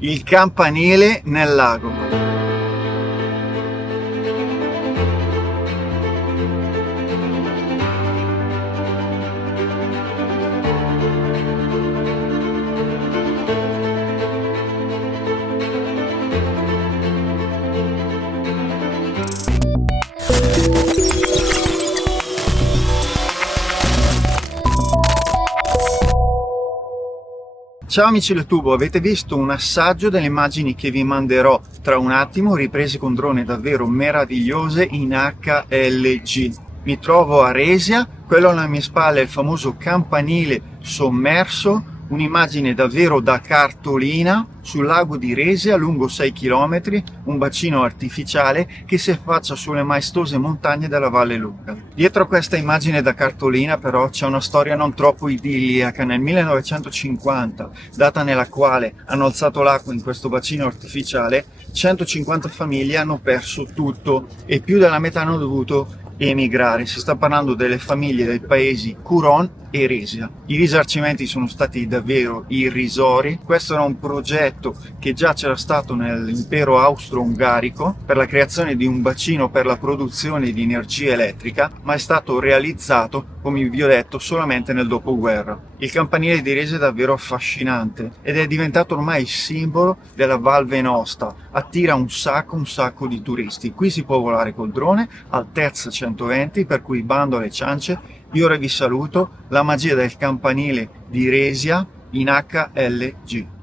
Il campanile nel lago. Ciao amici del tubo, avete visto un assaggio delle immagini che vi manderò tra un attimo, riprese con droni davvero meravigliose in HLG. Mi trovo a Resia, quello alle mie spalle è il famoso campanile sommerso, un'immagine davvero da cartolina sul lago di Resia lungo 6 km, un bacino artificiale che si affaccia sulle maestose montagne della Valle Lunga. Dietro a questa immagine da cartolina però c'è una storia non troppo idilliaca. Nel 1950, data nella quale hanno alzato l'acqua in questo bacino artificiale, 150 famiglie hanno perso tutto e più della metà hanno dovuto emigrare. Si sta parlando delle famiglie dei paesi Curon e Resia. I risarcimenti sono stati davvero irrisori. Questo era un progetto che già c'era stato nell'impero austro-ungarico per la creazione di un bacino per la produzione di energia elettrica, ma è stato realizzato, come vi ho detto, solamente nel dopoguerra. Il campanile di Resia è davvero affascinante ed è diventato ormai il simbolo della Val Venosta. Attira un sacco di turisti. Qui si può volare col drone, altezza 120, per cui bando alle ciance. Io ora vi saluto, la magia del campanile di Resia in HLG.